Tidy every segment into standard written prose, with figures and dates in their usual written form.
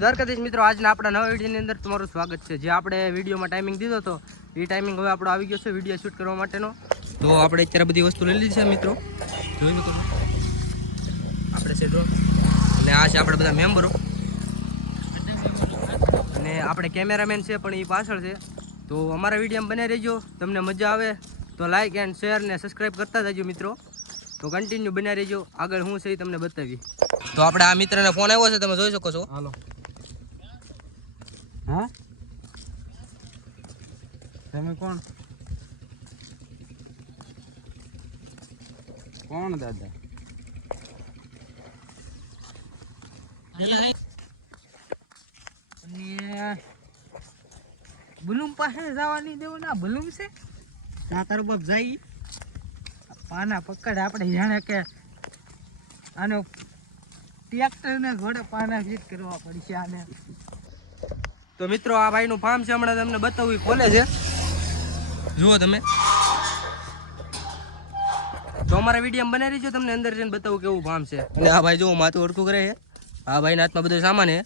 દ્વારકાધીશ મિત્રો, આજના આપણા નવા વિડીયોની અંદર તમારું સ્વાગત છે. જે આપણે વિડીયોમાં ટાઈમિંગ દીધો હતો એ ટાઈમિંગ હવે આપણો આવી ગયો છે વિડીયો શૂટ કરવા માટેનો. તો આપણે અત્યારે બધી વસ્તુ લઈ લીધી છે મિત્રો, જોઈ શકો છો. આપણે છે ડ્રોન અને આ છે આપણે બધા મેમ્બરો અને આપણે કેમેરામેન છે પણ એ પાછળ છે. તો અમારા વિડીયોમાં બને રહેજો, તમને મજા આવે તો લાઇક એન્ડ શેર ને સબસ્ક્રાઈબ કરતા જજો મિત્રો. તો કન્ટિન્યુ બન્યા રહેજો, આગળ હું છે એ તમને બતાવી. તો આપણે આ મિત્રને ફોન આવ્યો છે, તમે જોઈ શકો છો. હાલો. હા, તમે કોણ કોણ દાદા? બલૂમ પાસે જવાની દેવું ના બલૂમ છે તારો બાપ જાય પાના પકડ. આપણે જાણે કે આનો ટ્રેક્ટર ને ઘોડે પાના ફીટ કરવા પડશે આને. તો મિત્રો આ ભાઈનું ફાર્મ છે, હમણાં તમને બતાવું ખોલે છે, જુઓ તમે. તો અમારા વિડીયો બને રહીજો, તમને અંદર જઈને બતાવું કેવું ફાર્મ છે. અને આ ભાઈ જુઓ માથું ઓળખું કરે છે, આ ભાઈના હાથમાં બધો સામાન છે.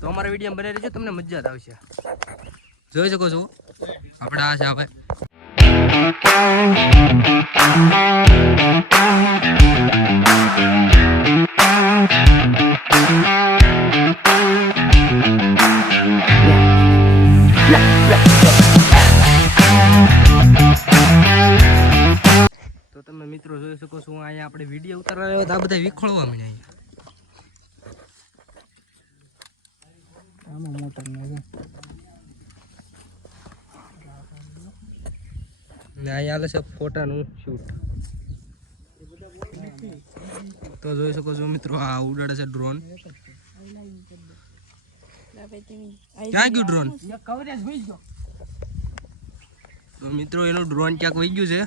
તો અમારા વિડીયો બને રહીજો, તમને મજા જ આવશે. જોઈ શકો છો આપણે આ છે આ ભાઈ. તો તમે મિત્રો જોઈ શકો છો અહીંયા આપણે વિડીયો ઉતારવા આવ્યો તો આ બધા વિખોળવા મળ્યા. આમાં મોટર ને અહીંયા હાલે છે ફોટાનું શૂટ. તો જોઈ શકો છો મિત્રો આ ઉડાડે છે ડ્રોન. ક્યાં ગયું ડ્રોન? તો મિત્રો એનું ડ્રોન ક્યાંક વહી ગયું છે.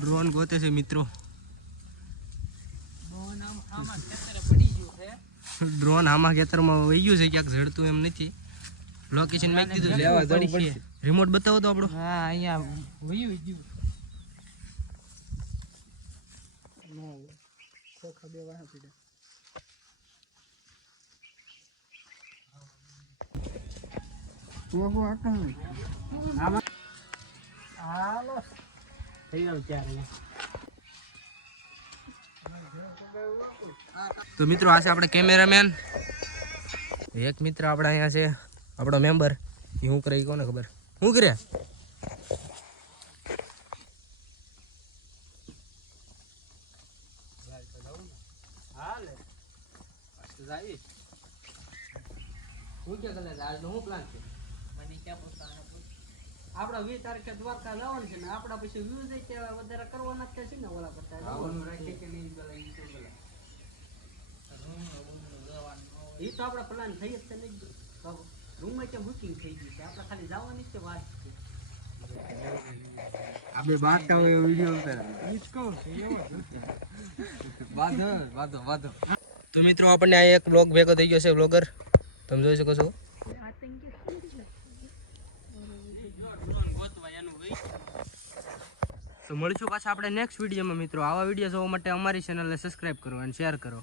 ડ્રોન ગોતે છે મિત્રો. ડ્રોન આમાં ખેતરમાં વહી ગયું છે ક્યાંક, ઝડતું એમ નથી. લોકેશન મેં કીધું લેવા જવું પડશે. રિમોટ બતાવો તો આપણો. હા, અહીંયા વહી ગયું. તો મિત્રો આ છે આપણે કેમેરામેન. એક મિત્ર આપણે અહીંયા છે આપણો મેમ્બર. એ શું કરે કોને ખબર? શું કરે? આપડા 20 તારીખે દ્વારકા જવાનું છે ને આપડા પછી વ્યૂ જઈ કે વધારે કરવાના છે ને ઓલા કરતા એ તો આપડા પ્લાન થઈ જ છે ને. રૂમ માં બુકિંગ થઈ ગઈ છે, આપણે ખાલી જવાની છે વાત છે. આપણે બાકા હોય વિડિયો ઉતાર. તો મિત્રો આપણને આ એક બ્લોગ ભેગો થઈ ગયો છે, બ્લોગર તમે જોઈ શકો છો. તો મળીશું પાછા આપણે નેક્સ્ટ વિડીયોમાં મિત્રો. આવા વિડીયો જોવા માટે અમારી ચેનલને સબસ્ક્રાઈબ કરો અને શેર કરો.